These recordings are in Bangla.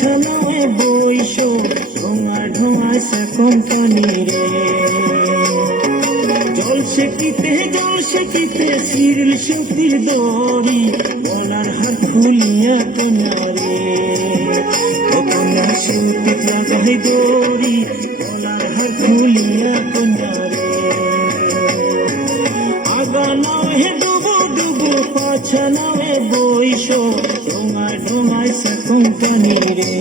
পাছানায় বইস ঢোঙায় ঢোঙায় সে কোম্পানি রে জল সেকিতে সিরিল সুতির দড়ি গলার হাত খুলিয়া কন্যারে কন্যা সুতি লাগাই দড়ি গলার হাত খুলিয়া কন্যারে আগা নহে ডুবো ডুবো পাছা নহে বইস ঢোঙায় ঢোঙায় সে কোম্পানি রে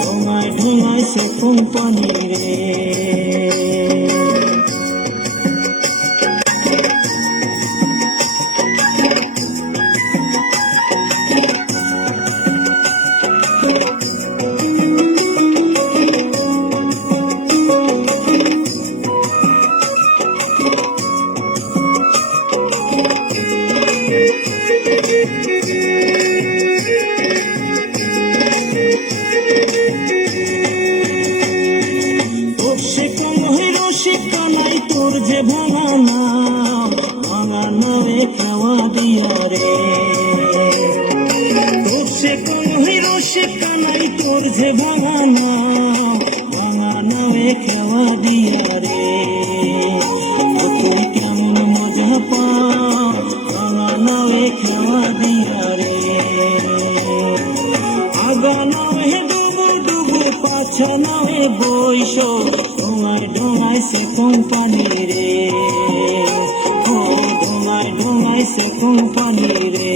ঢোঙায় ঢোঙায় সে কোম্পানি রে তোর যে ভাঙা নামে খাওয়া দিয়া রে তোর সে কোন রসিকা নাই তোর যে ভাঙা নামে খাওয়া দিয়া রে তুই কেমন মজা পা ভাঙা নামে খাওয়া দিয়া রে আগা নামে ডুবু ডুবু পাছা নামে বইস ঢোঙায় ঢোঙায় সে কোম্পানি রে ও ঢোঙায় ঢোঙায় সে কোম্পানি রে